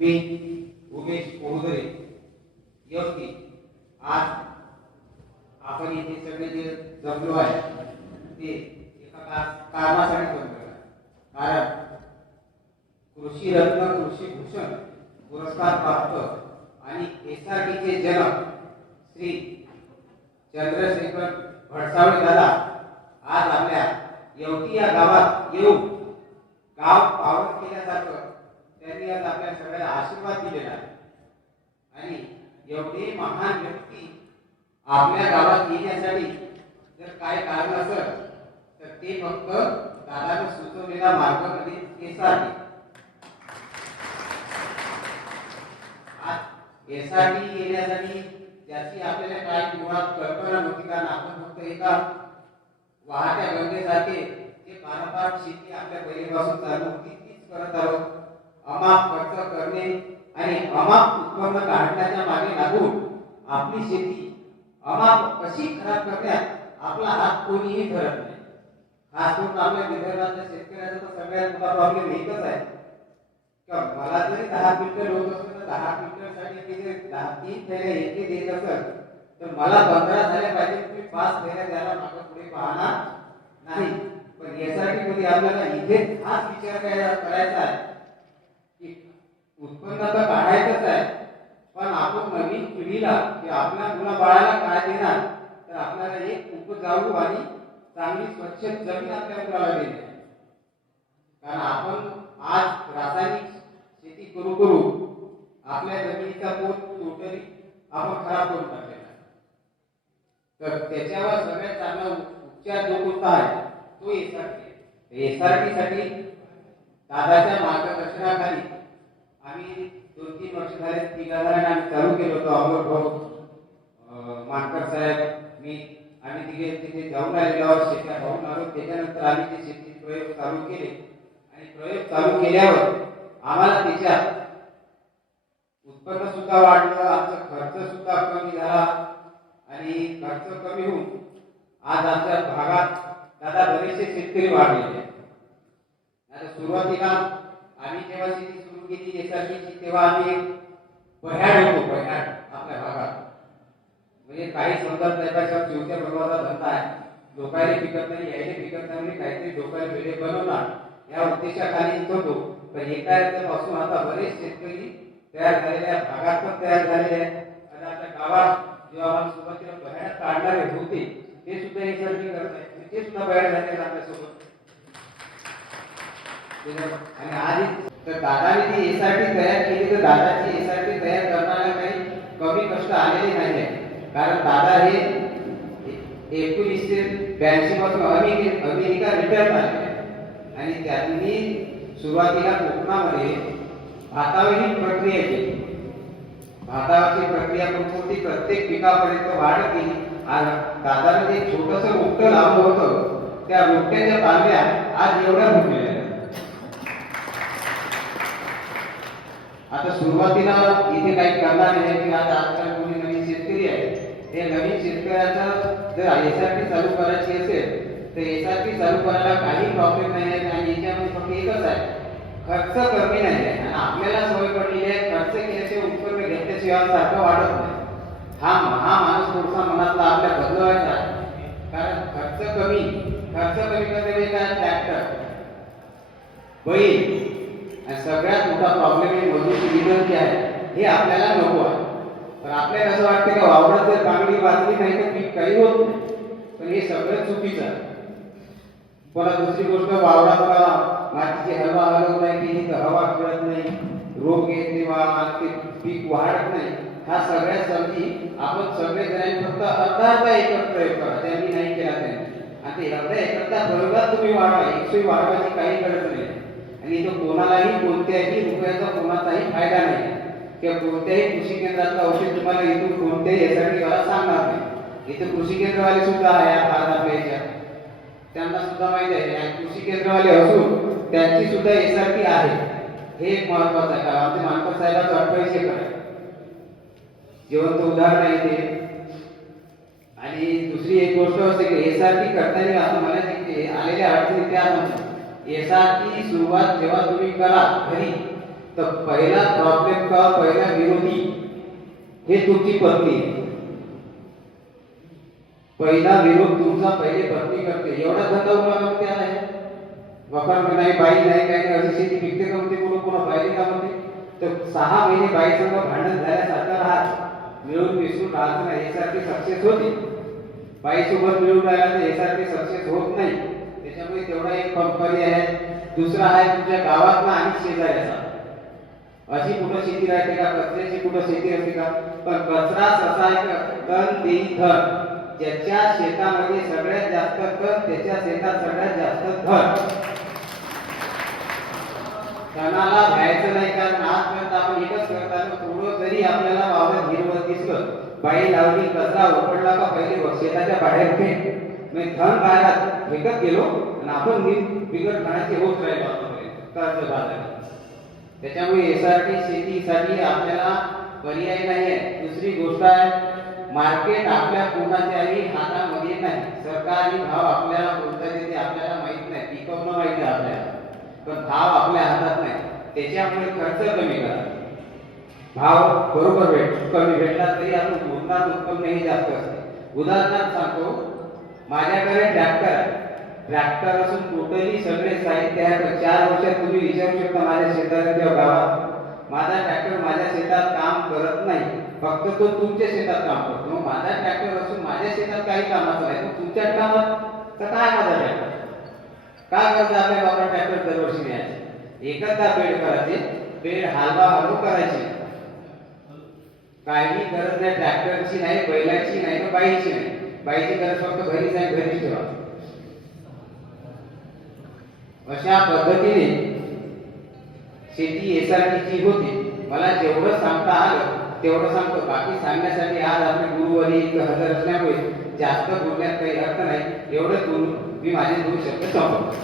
मी उमेश पोहदरे योगी आज आपण इथे सगळे जे जमलो आहे ते एका कारणासाठी जमलो आहे. कारण कृषी रत्न कृषी भूषण पुरस्कार प्राप्त आणि एस आर टीचे जनक श्री चंद्रशेखर भडसावळे दादा आज आपल्या यवती या गावात येऊन गाव पावन केल्यासारखं त्यांनी आज आपल्या सगळ्याला आशीर्वाद दिलेला आहे आणि एवढे महान व्यक्ती आपल्या गावात येण्यासाठी जर काय कारण असेल तर ते फक्त दादानं सुचवलेला मार्ग कधी एस आर येण्यासाठी ज्याची आपल्याला काय मुळात कल्पना नव्हती कारण आपण फक्त एका वाहत्या गंगेसारखे जे पारंपरिक शेती आपल्या पहिल्यापासून चालू होती तीच करत आहोत. अमाप खर्च करणे आणि अमाप उत्पन्न काढण्याच्या मागे लागून आपली शेती अमाप कशी खराब करण्यात आपला हात कोणीही धरत नाही. हा करून आपल्या विदर्भातल्या शेतकऱ्याचा तर सगळ्यात मोठा प्रॉब्लेम एकच आहे. किंवा मला जरी दहा क्विंटल होत असेल तर दहा क्विंटलसाठी ते जर दहा तीन थैल्या एके देत असेल तर मला पंधरा झाल्या पाहिजे तुम्ही पाच थैल्या द्यायला मागं पुढे पाहणार नाही. पण यासाठी मध्ये आपल्याला इथे हाच विचार करायचा करायचा आहे की उत्पन्न तर काढायचंच आहे पण आपण नवीन पिढीला की आपल्या मुला बाळाला काय देणार? आपल्याला एक उपजाऊ आणि चांगली स्वच्छ जमीन आपल्या मुलाला देणे कारण आपण आज रासायनिक शेती करू करू आपल्या जमिनीचा पोत टोटली आपण खराब करून टाकलेला तर त्याच्यावर सगळ्यात चांगला उपचार जो कोणता आहे तो एसआरटी एसआरटी साठी दादाच्या मार्गदर्शनाखाली आम्ही दोन तीन वर्ष झाले तीन हजार आम्ही चालू केलं होतं अमोल भाऊ मानकर साहेब मी आम्ही तिघे तिथे जाऊन आलेलो आहोत. शेतात पाहून आलो त्याच्यानंतर आम्ही ते शेतीत प्रयोग चालू केले. आणि प्रयोग चालू केल्यावर आम्हाला त्याच्यात उत्पन्न सुद्धा वाढलं आमचा खर्च सुद्धा कमी झाला आणि खर्च कमी होऊन आज आमच्या भागात दादा बरेचसे शेतकरी वाढलेले आहेत. आता सुरुवातीला आम्ही जेव्हा शेती सुरू केली एसआरटीची तेव्हा आम्ही बह्याड होतो बह्याड काही समजत नाही त्याच्यावर जीवच्या बरोबरचा धंदा आहे. लोकायला पिकत नाही यायला पिकत नाही म्हणजे काहीतरी लोकायला वेळे बनवणार या उद्देशाखाली इथं होतो पण एका याच्यापासून आता बरेच शेतकरी तयार झालेले आहेत भागात पण तयार झालेले आहेत. आणि आता गावात जेव्हा आम्हाला सुरुवातीला बह्याड काढणारे होते ते सुद्धा एसआरटी करत आहेत ते सुद्धा बाहेर झालेले आपल्यासोबत. आणि आधी तर दादाने ती एसआरटी तयार केली तर दादाची एसआरटी तयार करण्याला काही कमी कष्ट आलेले नाही आहे कारण दादा हे एकोणीसशे ब्याऐंशी पासून अमेरिके अमेरिका रिटर्न आले आहे. आणि त्यांनी सुरुवातीला कोकणामध्ये भातावरील प्रक्रिया केली. भातावरची प्रक्रिया कोणती प्रत्येक पिकापर्यंत वाढ केली. आणि दादाने जे छोटस रोपटं लावलं होतं. त्या रोपट्याच्या तांब्या आज एवढ्या मोठ्या आता सुरुवातीला इथे काही करणार नाही की आज आजकाल कोणी नवीन शेतकरी आहे ते नवीन शेतकऱ्याचं जर एस आर पी चालू करायची असेल तर एस आर पी चालू करायला काही प्रॉब्लेम नाही आहे आणि याच्यामध्ये फक्त एकच आहे. खर्च कमी नाही आहे. आणि आपल्याला सवय पडलेली आहे खर्च केल्याशिवाय उत्पन्न घेतल्याशिवाय सारखं वाढत नाही. हा हा माणूस पुढचा मनातला आपल्या बदलवायचा आहे कारण खर्च कमी खर्च कमी करते काय ट्रॅक्टर बैल. सगळ्यात मोठा प्रॉब्लेम आहे मजुरी विनंती आहे. हे आपल्याला नको आहे. पण आपल्याला असं वाटतं की वावरात जर नाही तर पीक काही होत नाही. पण हे सगळं चुकीचं आहे. परत दुसरी गोष्ट वावरातला मातीची हवा हलवत नाही की इथं हवा खेळत नाही रोग येत नाही वा पीक वाढत नाही. हा सगळ्या आपण सगळे जण फक्त अर्धा अर्धा एकच प्रयोग करा. त्यांनी नाही केला त्यांनी आणि ते एकरचा प्रयोगात तुम्ही वाढवा. एकशे वाढवायची काही गरज नाही. आणि इथं कोणालाही कोणत्याही रुपयाचा कोणाचाही फायदा किंवा कोणत्याही कृषी केंद्रातलं औषध तुम्हाला इथून कोणत्याही यासाठी मला सांगणार नाही. इथं कृषी केंद्रवाले सुद्धा आहे या भारत त्यांना सुद्धा माहिती आहे. आणि कृषी केंद्रवाले असून त्यांची सुद्धा एसआरपी आहे. हे एक महत्वाचं आहे. कारण आमचे मानकर साहेबांचं अठ्ठावीस एकर आहे. जिवंत उदाहरण आहे ते. आणि दुसरी एक गोष्ट असते की एसआरपी करताना असं म्हणायचं की आलेल्या अडचणी त्या एसआरपी सुरुवात जेव्हा तुम्ही करा घरी तर पहिला प्रॉब्लेम का पहिला विरोधी? हे तुमची पत्नी. पहिला विरोध तुमचा पहिले पत्नी करते. एवढा धंदा उभा करते आला आहे नाही बाई नाही काही नाही. अशी शेती पिकते का म्हणते कोण कोणा पाहिजे का म्हणते तर सहा महिने बाई संग भांडण झाल्यासारखा राहत. मिळून मिसळून राहत नाही. यासारखी सक्सेस होती. बाई सोबत मिळून राहिला तर यासारखी सक्सेस होत नाही. त्याच्यामुळे तेवढा एक कंपनी आहे. दुसरा आहे तुमच्या गावातला आणि शेजाऱ्याचा. अशी कुठं शेती राहते का? कचऱ्याची कुठं शेती असते का? पण कचराच असा आहे तण देई धन ज्याच्या शेतामध्ये सगळ्यात जास्त तण त्याच्या शेतात सगळ्यात जास्त धन तणाला भ्यायचं नाही कारण आजपर्यंत आपण एकच करताना थोडं जरी आपल्याला वावर हिरवत दिसलं बाई लावली कचरा उपडला का पहिले शेताच्या बाहेर फेक. मी धन बाहेरात फेकत गेलो आणि आपण नीट खाण्याचे होत राहिलो आतापर्यंत. कर्ज बाजारी त्याच्यामुळे एस आर टी शेतीसाठी आपल्याला पर्याय नाही आहे. दुसरी गोष्ट आहे मार्केट आपल्या कोणाच्याही हातामध्ये नाही. सरकारी भाव आपल्याला कोणता देते आपल्याला माहीत नाही. पिकवणं माहिती आहे आपल्याला. पण भाव आपल्या हातात नाही. त्याच्यामुळे खर्च कमी करा. भाव बरोबर भेट कमी भेटला तरी आपण उत्पन्न उत्पन्नही जास्त असते. उदाहरणार्थ सांगतो माझ्याकडे ट्रॅक्टर आहे. ट्रॅक्टर असून टोटली सगळे साहित्य आहे तर चार वर्षात तुम्ही विचारू शकता माझ्या शेतात किंवा गावात. माझा ट्रॅक्टर माझ्या शेतात काम करत नाही. फक्त तो तुमच्या शेतात काम करतो. मग माझा ट्रॅक्टर असून माझ्या शेतात काही कामाचं नाही. मग तुमच्या कामात तर काय माझा ट्रॅक्टर काय करता आपल्या बाबा ट्रॅक्टर दरवर्षी न्यायचे? एकदा पेड करायचे पेड हालवा हलव करायचे. काही गरज नाही ट्रॅक्टरची नाही बैलाची नाही तर बाईची नाही. बाईची गरज फक्त घरीच आहे घरीच ठेवा. अशा पद्धतीने शेती एसआरटीची होती. मला जेवढं सांगता आलं तेवढं सांगतो. बाकी सांगण्यासाठी आज आपले गुरुवारी इथं हजर असल्यामुळे जास्त बोलण्यात काही अर्थ नाही. एवढंच बोलून मी माझे दोन शब्द संपवतो.